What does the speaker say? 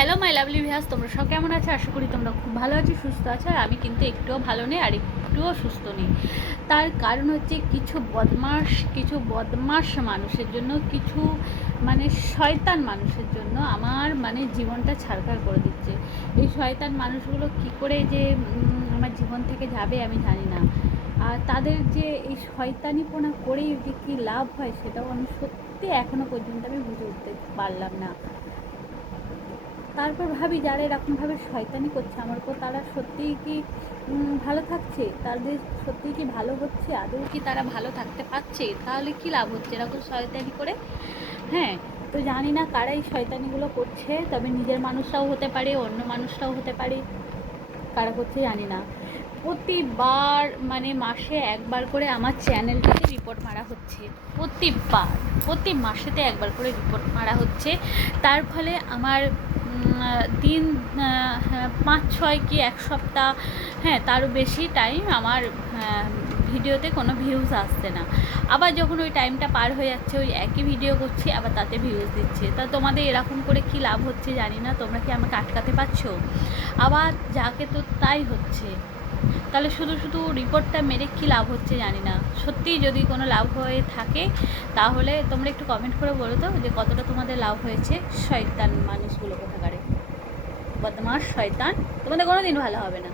Hello my lovely ভিহাস তোমরা সব কেমন আছো? আশা করি তোমরা খুব ভালো আছো, সুস্থ আছো, আর আমি কিন্তু একটুও ভালো নেই, আর একটুও সুস্থ নেই। তার কারণ হচ্ছে কিছু বদমাস কিছু বদমাস মানুষের জন্য, কিছু মানে শয়তান মানুষের জন্য আমার মানে জীবনটা ছাড়খাড় করে দিচ্ছে। এই শয়তান মানুষগুলো কি করে যে আমার জীবন থেকে যাবে আমি জানি না। আর তাদের যে এই শয়তানিপনা করেই যে কী লাভ হয়, সেটাও আমি সত্যি এখনও পর্যন্ত আমি বুঝে উঠতে পারলাম না। তারপর ভাবি যারা এরকমভাবে শয়তানি করছে আমার উপর, তারা সত্যিই কি ভালো থাকছে? তাদের সত্যিই কি ভালো হচ্ছে? আদৌ কি তারা ভালো থাকতে পারছে? তাহলে কি লাভ হচ্ছে এরকম শয়তানি করে? হ্যাঁ তো জানি না কারা এই শয়তানিগুলো করছে, তবে নিজের মানুষরাও হতে পারে, অন্য মানুষরাও হতে পারে। কারা করছে জানি না। প্রতিবার মানে মাসে একবার করে আমার চ্যানেলটিতে রিপোর্ট মারা হচ্ছে। প্রতিবার, প্রতি মাসেতে একবার করে রিপোর্ট মারা হচ্ছে। তার ফলে আমার দিন হ্যাঁ, পাঁচ ছয় কি এক সপ্তাহ হ্যাঁ তারও বেশি টাইম আমার ভিডিওতে কোনো ভিউজ আসছে না। আবার যখন ওই টাইমটা পার হয়ে যাচ্ছে ওই একই ভিডিও করছি আবার তাতে ভিউজ দিচ্ছে। তা তোমাদের এরকম করে কি লাভ হচ্ছে জানি না তোমরা কি আমাকে আটকাতে পারছ? আবার যাকে তো তাই হচ্ছে। তাহলে শুধু শুধু রিপোর্টটা মেরে কী লাভ হচ্ছে জানি না। সত্যিই যদি কোনো লাভ হয়ে থাকে, তাহলে তোমরা একটু কমেন্ট করে বলো তো যে কতটা তোমাদের লাভ হয়েছে শয়তান মানুষগুলো কোথাকারে। বদমাস, শয়তান, তোমাদের কোনো দিন ভালো হবে না।